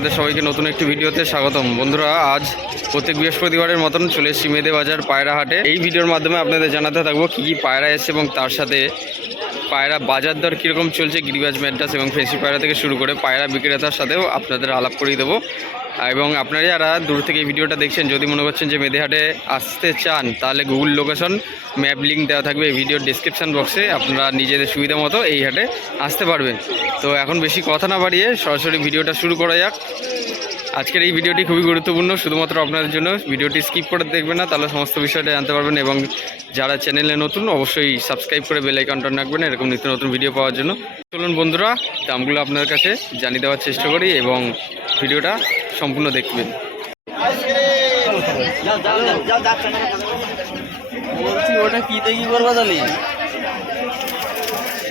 আপনাদের সবাইকে নতুন একটি ভিডিওতে স্বাগতম। বন্ধুরা, আজ প্রত্যেক বৃহস্পতিবারের মতন চলে এসেছি মেদে বাজার পায়রা হাটে। এই ভিডিওর মাধ্যমে আপনাদের জানাতে থাকব কী কী পায়রা এসেছে এবং তার সাথে পায়রা বাজার দর কীরকম চলছে, গিরিবাজ ম্যাড্রাস এবং ফেসি পায়রা থেকে শুরু করে পায়রা বিক্রেতার সাথেও আপনাদের আলাপ করিয়ে দেবো। এবং আপনারা যারা দূর থেকে ভিডিওটা দেখছেন, যদি মনে করছেন যে মেদেহাটে আসতে চান, তাহলে গুগল লোকেশন ম্যাপ লিঙ্ক দেওয়া থাকবে এই ভিডিওর ডিসক্রিপশান বক্সে আপনারা নিজেদের সুবিধা মতো এই হাটে আসতে পারবেন। তো এখন বেশি কথা না বাড়িয়ে সরাসরি ভিডিওটা শুরু করা যাক। আজকের এই ভিডিওটি খুবই গুরুত্বপূর্ণ, শুধুমাত্র আপনাদের জন্য। ভিডিওটি স্কিপ করে দেখবেন না, তাহলে সমস্ত বিষয়টা জানতে পারবেন এবং যারা চ্যানেলে নতুন, অবশ্যই সাবস্ক্রাইব করে বেল আইকনটা রাখবেন, এরকম নিত্য নতুন ভিডিও পাওয়ার জন্য। চলুন বন্ধুরা, দামগুলো আপনাদের কাছে জানিয়ে দেওয়ার চেষ্টা করি এবং ভিডিওটা সম্পূর্ণ দেখবেন। বলছি ওটা কি দেখি করব তাহলে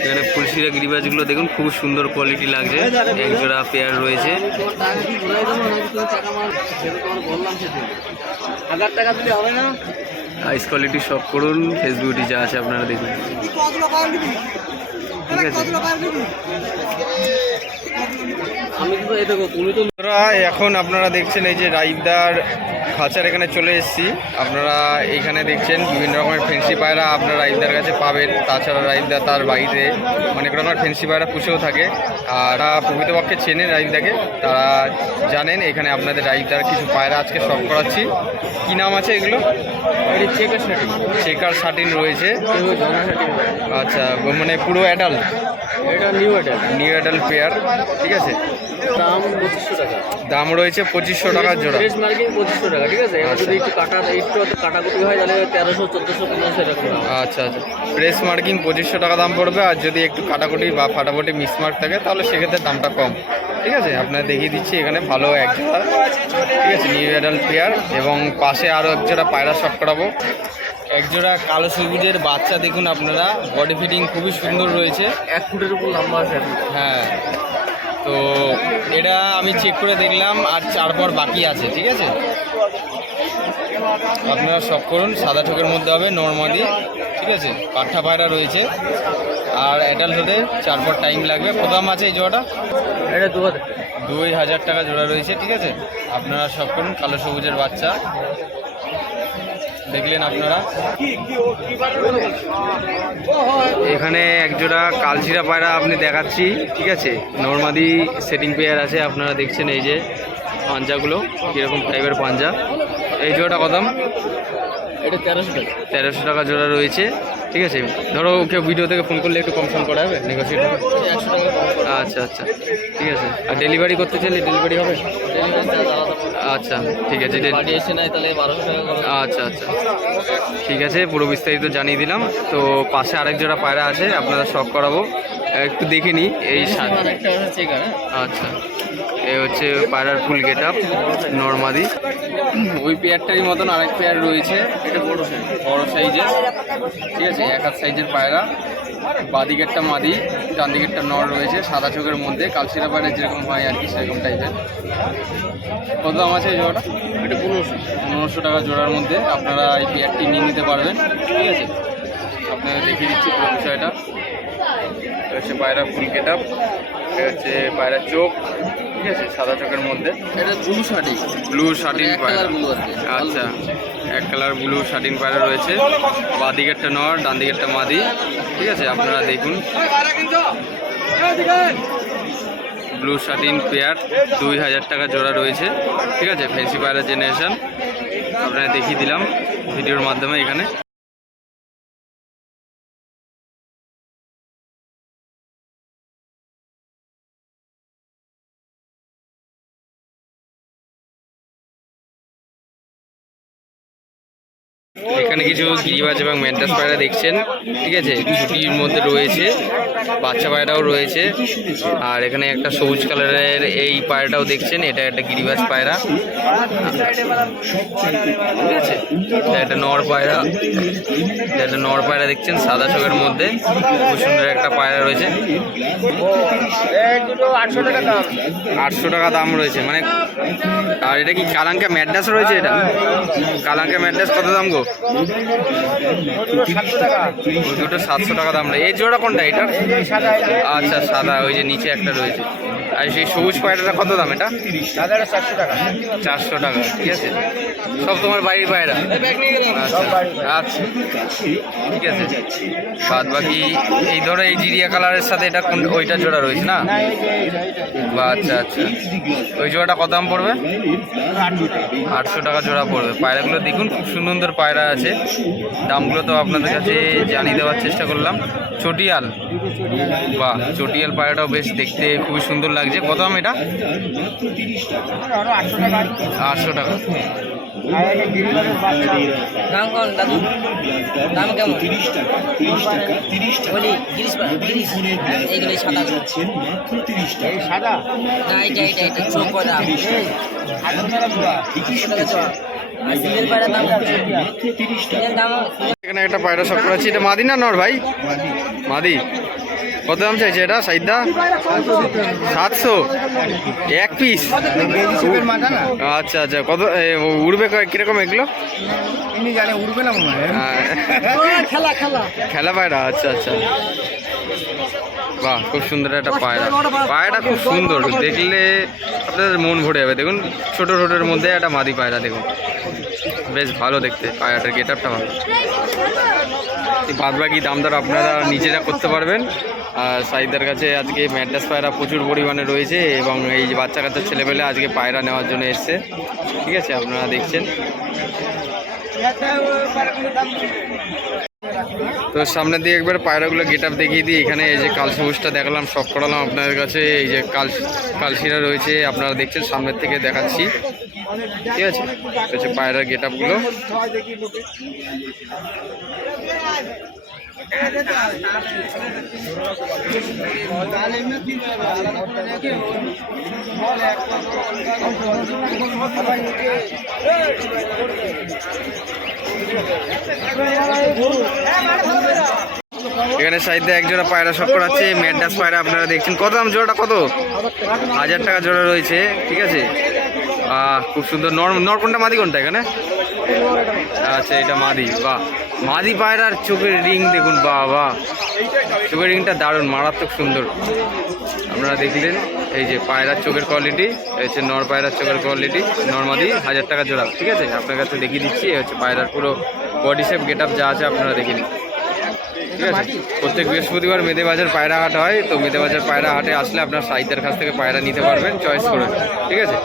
এখানে ফুলশিরা গিরিবাজগুলো দেখুন খুব সুন্দর কোয়ালিটি লাগছে একজোড়া পেয়ার রয়েছে। আইস কোয়ালিটি সব করুন ফেসবুকটি যা আছে আপনারা দেখুন। ঠিক আছে। এখন আপনারা দেখছেন এই যে রাইদার খাঁচার এখানে চলে এসেছি। আপনারা এখানে দেখছেন বিভিন্ন রকমের ফেন্সি পায়রা আপনারা রাইদার কাছে পাবেন। তাছাড়া রাইদা তার বাড়িতে অনেক রকমের ফেন্সি পায়রা পুষেও থাকে। আর প্রকৃতপক্ষে চেনেন রাইদাকে তারা জানেন এখানে আপনাদের রাইদার কিছু পায়রা আজকে সব করাচ্ছি। কী নাম আছে এগুলো? চেকার শার্টিং চেকার শার্টিন রয়েছে। আচ্ছা মানে পুরো অ্যাডাল্ট এটা নিউ এটা নিউ অ্যাডাল্ট পেয়ার ঠিক আছে? দাম পঁচিশশো টাকা। দাম রয়েছে পঁচিশশো টাকার জোড়া। ফ্রেশ মার্কিং পঁচিশশো টাকা ঠিক আছে? এবার আচ্ছা। যদি একটু কাটা একটু কাটাকুটি হয় তাহলে তেরোশো চোদ্দোশো পনেরোশো এরকম আচ্ছা আচ্ছা। প্রেস মার্কিং পঁচিশশো টাকা দাম পড়বে আর যদি একটু কাটাকুটি বা ফাটাফাটি মিসমার্ক থাকে তাহলে সেক্ষেত্রে দামটা কম। ঠিক আছে? আপনারা দেখিয়ে দিচ্ছি এখানে ভালো এক জোড়া। ঠিক আছে? নিউ অ্যাডাল্ট পেয়ার এবং পাশে আরও এক জোড়া পায়রা শপ করাবো। এক জোড়া কালো সবুজের বাচ্চা দেখুন আপনারা। বডি ফিটিং খুবই সুন্দর রয়েছে। এক ফুটের উপর লম্বা আছে হ্যাঁ। তো এটা আমি চেক করে দেখলাম আর চার পর বাকি আছে ঠিক আছে? আপনারা সব করুন সাদা ঠোকের মধ্যে হবে নর্মালি ঠিক আছে? পাঠা পায়রা রয়েছে। আর অ্যাডাল্ট হতে চার পর টাইম লাগবে। কত দাম আছে এই জোড়াটা? এটা দু হাজার দুই হাজার টাকা জোড়া রয়েছে ঠিক আছে? আপনারা সব করুন কালো সবুজের বাচ্চা। দেখলেন আপনারা? এখানে একজোড়া কালচিরা পায়রা আপনি দেখাচ্ছি, ঠিক আছে? নর্মাদি সেটিং পেয়ার আছে, আপনারা দেখছেন এই যে পাঞ্জাগুলো, কীরকম টাইপের পাঞ্জা। এই জোড়াটা কত দাম? এটা তেরোশো টাকা। তেরোশো টাকা জোড়া রয়েছে। ঠিক আছে ধরো কেউ ভিডিও থেকে ফোন করলে একটু কম সম করা হবে নেগোসিয়েট। আচ্ছা আচ্ছা। ঠিক আছে। আর ডেলিভারি করতে চাইলে ডেলিভারি হবে। আচ্ছা ঠিক আছে আচ্ছা আচ্ছা। ঠিক আছে পুরো বিস্তারিত জানিয়ে দিলাম। তো পাশে আরেক জোড়া পায়রা আছে আপনারা শখ করাবো। একটু দেখে নিই এই সাত আছে আচ্ছা এই হচ্ছে পায়রার ফুল গেট আপ নর্মাদি। ওই পেয়ারটারই মতন আরেক পেয়ার রয়েছে এটা বড় সাইজ বড় সাইজের। ঠিক আছে এক হাত সাইজের পায়রা। বাদিকেরটা মাদি ডান দিকেরটা নর রয়েছে সাদা চোখের মধ্যে কালচিরা পায়রা যেরকম হয় আর কি সেরকম টাইপের কত দাম আছে এই জোড়াটা? এটা পনেরোশো। পনেরোশো টাকা জোড়ার মধ্যে আপনারা এই পেয়ারটি নিয়ে নিতে পারবেন ঠিক আছে? আপনাদের দেখিয়ে দিচ্ছি পুরো বিষয়টা। হচ্ছে পায়রা ফুল গেট আপ এটা হচ্ছে পায়রা চোখ ঠিক আছে সাদা চোখের মধ্যে। এটা ব্লু শার্টিং ব্লু শার্টিন এক পায়রা। আচ্ছা এক কালার ব্লু শার্টিন পায়রা রয়েছে। বাঁ দিকেরটা নর ডান দিকেরটা মাদি ঠিক আছে আপনারা দেখুন। ব্লু শার্টিন পেয়ার দুই হাজার টাকা জোড়া রয়েছে ঠিক আছে ফেন্সি পায়রা জেনারেশন আপনারা দেখিয়ে দিলাম ভিডিওর মাধ্যমে এখানে। এখানে কিছু গিরিবাজ এবং ম্যান্টাস পায়রা দেখছেন, ঠিক আছে? ছুটির মধ্যে রয়েছে, বাচ্চা পায়রাও রয়েছে, আর এখানে একটা সবুজ কালারের এই পায়রাটাও দেখছেন, এটা একটা গিরিবাজ পায়রা। ঠিক আছে? একটা নর পায়রা একটা নর পায়রা দেখছেন, সাদা চোখের মধ্যে, খুব সুন্দর একটা পায়রা রয়েছে। আটশো টাকা দাম রয়েছে মানে আর এটা কি কালাঙ্কা ম্যাড্রাস রয়েছে এটা? কালাঙ্কা ম্যাড্রাস কত দাম গো? দুটো সাতশো টাকা দাম। এই জোড়া কোনটা? এটা আচ্ছা সাদা, ওই যে নিচে একটা রয়েছে। আর সেই সবুজ পায়রাটা কত দাম এটা? চারশো টাকা। চারশো টাকা ঠিক আছে। সব তোমার বাড়ির পায়রা? আচ্ছা আচ্ছা ঠিক আছে। বাদ বাকি এই ধরো এই জিরিয়া কালারের সাথে এটা কোন ওইটা জোড়া রয়েছে না? আচ্ছা আচ্ছা। ওই জোড়াটা কত দাম পড়বে? আটশো টাকা জোড়া পড়বে। পায়রাগুলো দেখুন খুব সুন্দর সুন্দর পায়রা আছে। দামগুলো তো আপনাদের কাছে জানিয়ে দেওয়ার চেষ্টা করলাম। চটিয়াল? বাহ চটিয়াল পায়রাটাও বেশ দেখতে খুবই সুন্দর লাগছে। কত দাম এটা? আটশো টাকা। সাদা এখানে একটা পায়রা শখ করাচ্ছি এটা মাদি না নর ভাই? মাদি। কত দাম চাইছে এটা? সাইদা? সাতশো? এক পিস? আচ্ছা আচ্ছা। কত উড়বে কীরকম এগুলো? হয়। আহ, খেলা খেলা। খেলা পায়রা আচ্ছা আচ্ছা। বাহ, খুব সুন্দর একটা পায়রা। পায়রাটা খুব সুন্দর, দেখলে আপনাদের মন ভরে যাবে। দেখুন, ছোট ছোটোর মধ্যে একটা মাদি পায়রা, দেখুন। বেশ ভালো দেখতে, পায়রাটার গেট আপটা ভালো। বাদ বাকি দাম দর আপনারা নিজেরা করতে পারবেন। আর সাইদার কাছে আজকে ম্যাড্রাস পায়রা প্রচুর পরিমাণে রয়েছে এবং এই যে বাচ্চা কাচ্চা ছেলেবেলে আজকে পায়রা নেওয়ার জন্য এসছে। ঠিক আছে, আপনারা দেখছেন। তো সামনে দিয়ে একবার পায়রাগুলো গেট আপ দেখিয়ে দিই। এখানে এই যে কাল সবুজটা দেখালাম, সব করালাম আপনাদের কাছে। এই যে কাল কালশিরা রয়েছে, আপনারা দেখছেন, সামনের থেকে দেখাচ্ছি। ঠিক আছে হচ্ছে পায়রার গেট আপগুলো এখানে সাইডে এক জোড়া পায়রা শখ করাচ্ছে ম্যাডাস পায়রা আপনারা দেখছেন। কত দাম জোড়াটা? কত? হাজার টাকা জোড়া রয়েছে, ঠিক আছে? খুব সুন্দর। নর নর কোনটা মাদি কোনটা এখানে? আচ্ছা এটা মাদি। বাহ। মাদি পায়রার চোখের রিং দেখুন বাহ চোখের রিংটা দারুণ, মারাত্মক সুন্দর। আপনারা দেখলেন, এই যে পায়রার চোখের কোয়ালিটি এই হচ্ছে নর পায়রার চোখের কোয়ালিটি নর্মাদি হাজার টাকা জোড়া। ঠিক আছে? আপনার কাছে দেখিয়ে দিচ্ছি, এই হচ্ছে পায়রার পুরো বডি শেপ গেট আপ যা আছে আপনারা দেখে নিন। ঠিক আছে? প্রত্যেক বৃহস্পতিবার মেদে বাজার পায়রা হাট হয়, তো মেদে বাজার পায়রা হাটে আসলে আপনার সাইদের কাছ থেকে পায়রা নিতে পারবেন চয়েস করে। ঠিক আছে?